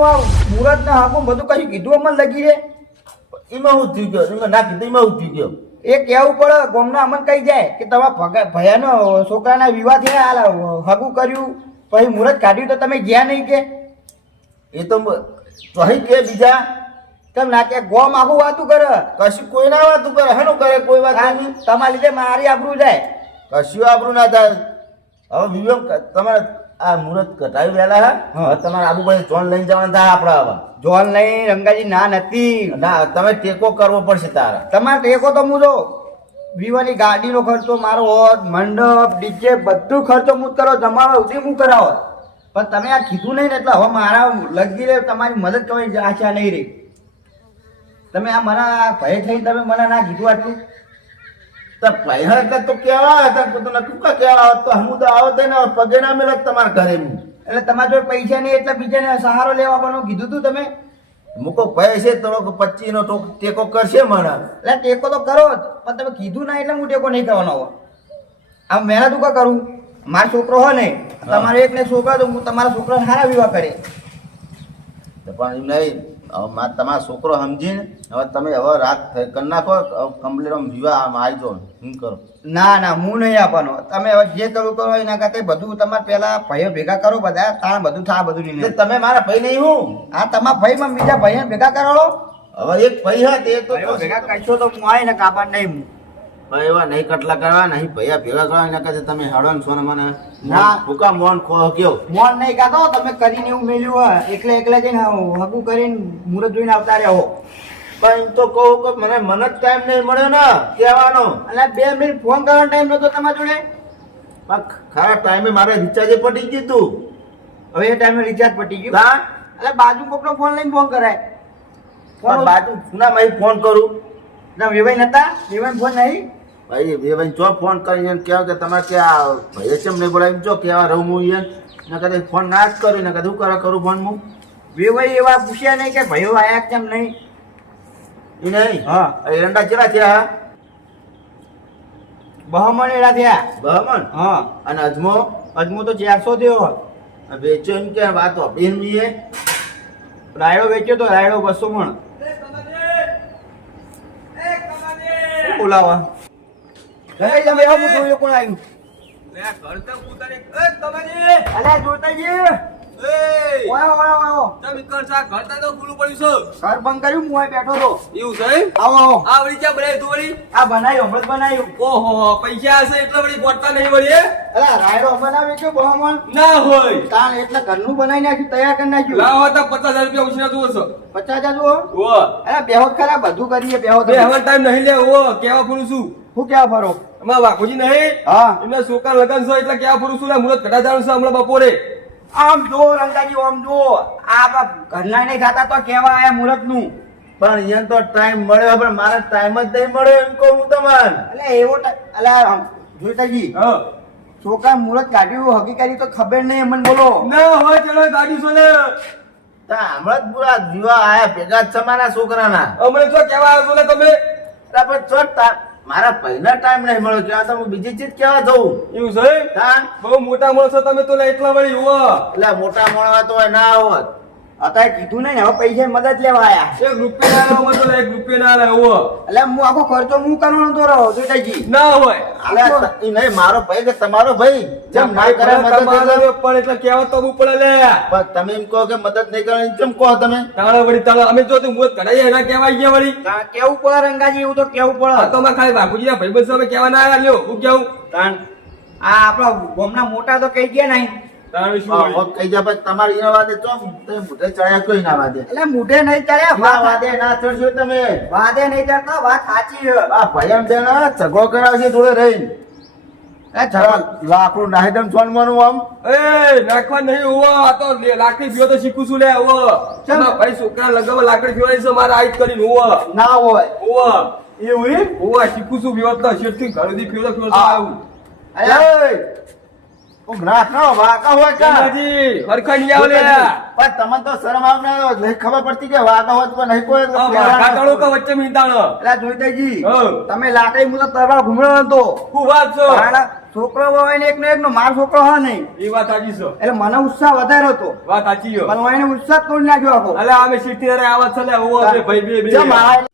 મુરત ના હાકું બધું કઈ કીધું અમને લગી રે એમાં હું થયું ગયો એમાં ના કીધું એમાં હું થયું ગયો એ કેવું પડે ગોમના અમને કહી જાય કે તમારા ભયાનો છોકરાના વિવાહ થયા હાલ હગું કર્યું પછી મુરત કાઢ્યું તો તમે ગયા નહીં કે એ તો ચોહી કે બીજા તમે ના કે ગોમ આખું વાતું કરે કશું કોઈ ના વાતું કરે હેનું કરે કોઈ વાત નહીં તમારા લીધે મારી આબરૂ જાય કશું આબરું ના થાય હવે વિવેક તમારે આ મુહૂર્ત કટાવી વહેલા હવે તમારે આબુભાઈ જોન લઈને જવાના થાય આપડે હવે જોન લઈ રંગાજી ના નથી ના તમે ટેકો કરવો પડશે તારા તમારે ટેકો તો હું જો વિવાની ગાડીનો ખર્ચો મારો હોત મંડપ ડીજે બધું ખર્ચો હું કરો જમાવા ઉધી હું કરાવો પણ તમે આ કીધું નહીં ને એટલે હવે મારા લગી રે તમારી મદદ કરવાની આશા નહીં રહી તમે આ મને ભય થઈને તમે મને ના કીધું આટલું તો પૈસા એટલે તો કેવા હતા તો નતું કા કેવા તો હું તો આવત ને પગે ના મેળત તમારા ઘરે એટલે તમારા જોડે પૈસા નહીં એટલે બીજાને સહારો લેવા આપવાનો કીધું તું તમે મૂકો પૈસે તો 25 નો ટેકો કરશે મને એટલે ટેકો તો કરો જ પણ તમે કીધું ના એટલે હું ટેકો નહીં કરવાનો હવે આ મહેનત હું કા કરું મારો છોકરો હોય ને તમારે એક ને છોકરા તો હું તમારા છોકરાને સારા વિવાહ કરે પણ એમ નહીં હવે તમારો છોકરો સમજીને હવે તમે હવે રાત કરી નાખો કમ્પ્લીટ વિવાહ આવી જાઓ હું કરો ના ના હું નહીં આપવાનો તમે હવે જે કરવું કરો એના કરતા બધું તમારે પેલા ભાઈઓ ભેગા કરો બધા તાણ બધું થા બધું નહીં તમે મારા ભાઈ નહીં હું આ તમારા ભાઈમાં બીજા ભાઈને ભેગા કરો હવે એક ભાઈ હા તે તો ભેગા કરશો તો હું આવીને કાપા નહીં હું એવા નહીં કટલા કરવા નહીં ભૈયા ભેગા કરવા એના કરતા તમે હાડો છો ને મને ના ભૂકા મોન ખો કયો મોન નહીં કાઢો તમે કરીને એવું મેલ્યું હોય એકલે એકલા જઈને હગું કરીને મુહૂર્ત જોઈને આવતા રહો પણ એમ તો કહું કે મને જ ટાઈમ નહીં મળ્યો ને કહેવાનો એટલે 2 મિનિટ ફોન કરવાનો ટાઈમ નતો તમારા જોડે ખરા ટાઈમે મારે રિચાર્જ પડી ગયું તું હવે એ ટાઈમે રિચાર્જ પટી ગયું હા એટલે બાજુ કોકનો ફોન લઈને ફોન કરાય પણ બાજુ ના મારી ફોન કરું ના વેવાઈ નતા વેવાઈ ફોન નહીં ભાઈ બે ભાઈ જો ફોન કરીને કહેવા કે તમારે કે આ ભાઈ ચમ નહીં બોલાવી જો કેવા રહું હું અહીંયા ના કદાચ ફોન ના જ કરું ને કદાચ શું કરું ફોન હું વેવાઈ એવા પૂછ્યા નહીં કે ભાઈઓ આયા કેમ નહીં એ નહીં હા એરંડા કેટલા થયા બહમણ એડા થયા બરાબર હા અને અજમો અજમો તો 400 થયો વેચો એમ કે વાત આપી મીએ રાયડો વેચ્યો તો રાયડો 200 મણ બોલાવા લઈ તમે આવો જોયો કોણ આવ્યું લે ઘર તો કૂતાને એ તમારી અલા જોતાજી એ ઓય ઓય ઓય તમે કર સા ઘર તો ખુલ્લું પડ્યું છે ઘર બંધ કર્યું હું અહીં બેઠો તો એવું છે આવો આવો આ વળી ક્યાં બનાવી તું વળી આ બનાવ્યું હમણાં જ બનાવ્યું ઓહો પૈસા હશે એટલે વળી ગોટતા નહીં વળી અલા રાયડો બનાવે છે બહમણ ના હોય તાણ એટલે ઘરનું બનાવી નાખ્યું તૈયાર કરી નાખ્યું લાવો તો 50000 રૂપિયા ઉછીના તું છો 50 જુઓ ઓ અરે બેહો ખરા બધું કરીએ બેહો બે હવે ટાઈમ નહીં લે ઓ કેવા ફરું છું હું ક્યાં ફરો અમાર વાઘોજી નહીં હા એમના છોકરા લગન છે એટલે કેવા ફરું છું ને મુરત કટા જાણું છે હમણાં બપોરે આમ જો રંગાજી આમ જો આ ઘરના નહીં ખાતા તો કેવા આયા મુહૂર્ત નું પણ અહીંયા તો ટાઈમ મળ્યો પણ મારે ટાઈમ જ નહીં મળ્યો એમ કહું હું તમને એટલે એવો અલા જોઈતાજી હા છોકરા મુહૂર્ત કાઢ્યું હકીકત તો ખબર નહીં મને બોલો ના હોય ચલો ગાડી સોલે હમણાં જ પૂરા વિવાહ આયા ભેગા જ છે મારા છોકરાના અમને તો કેવા આવ્યો ને તમે પણ ચોટતા મારા પહેલા ટાઈમ નહીં મળ્યો ક્યાં તો હું બીજી ચીજ કેવા જઉં એવું છે તાન બહુ મોટા માણસો તમે તો એટલા વળી હુવા એટલે મોટા મોણા તો હોય ના હોત અત્યારે કીધું નહીં ને હવે પૈસા મદદ લેવા આયા એક રૂપિયા ના આવ્યો તો એક રૂપિયા ના આવ્યો એટલે હું આખો ખર્ચો હું કરવાનો તો રહો જોઈતાજી ના હોય એટલે ઈ નહીં મારો ભાઈ કે તમારો ભાઈ જેમ ના કરે મદદ પણ એટલે કેવા તો હું પડે લે પણ તમે એમ કહો કે મદદ નહીં કરવાની કેમ કહો તમે તાળા વળી તાળા અમે જો તું મુહૂર્ત કઢાઈ એના કેવા ગયા વળી કેવું પડે રંગાજી એવું તો કેવું આ પડે તો માં ખાલી બાપુજી ના ભાઈ બંધ કેવા ના આવ્યા લ્યો હું કેવું તાણ આ આપણા ગામના મોટા તો કહી ગયા નહીં તાણ શું કહી જા ભાઈ તમારી એના વાદે ચો તમે મોઢે ચડ્યા કોઈ ના વાદે એટલે મુઢે નહીં ચડ્યા ના વાદે ના ચડશો તમે વાદે નહીં ચડતા વાત સાચી છે આ ભયમ દે ના ઝઘડો કરાવશે જોડે રહીને એ જરા લાકડું નાહી દમ સોનમાનું આમ એ નાખવા નહીં હોવા આ તો લાકડી પીવો તો શીખું છું લે હોવા ચમા ભાઈ છોકરા લગાવ લાકડી પીવાની છે મારા આઈટ કરીને હોવા ના હોય હોવા એવું એમ હોવા શીખું છું પીવો તો શેઠથી ઘરેથી પીવો તો આવું અરે ઓ ગ્રાહક ના વાકા હોય કા હાજી હરખા નહીં આવે લે પણ તમને તો શરમ આવ ના નહીં ખબર પડતી કે વાકા હોત પણ નહીં કોઈ કાકાળો કા વચ્ચે મીંદાણો એટલે જોઈતાજી હા તમે લાકડી મુજબ તરવાર ઘૂમણો હતો હું વાત છો છોકરો હોય ને એકનો એકનો મારો છોકરો હા નહીં એ વાત સાચી છે એટલે મને ઉત્સાહ વધારે હતો વાત સાચી પણ હું એને ઉત્સાહ તોડી નાખ્યો આખો અલે અમે સીટી રે આવા છે લે ઓ ભાઈ બે જો મારા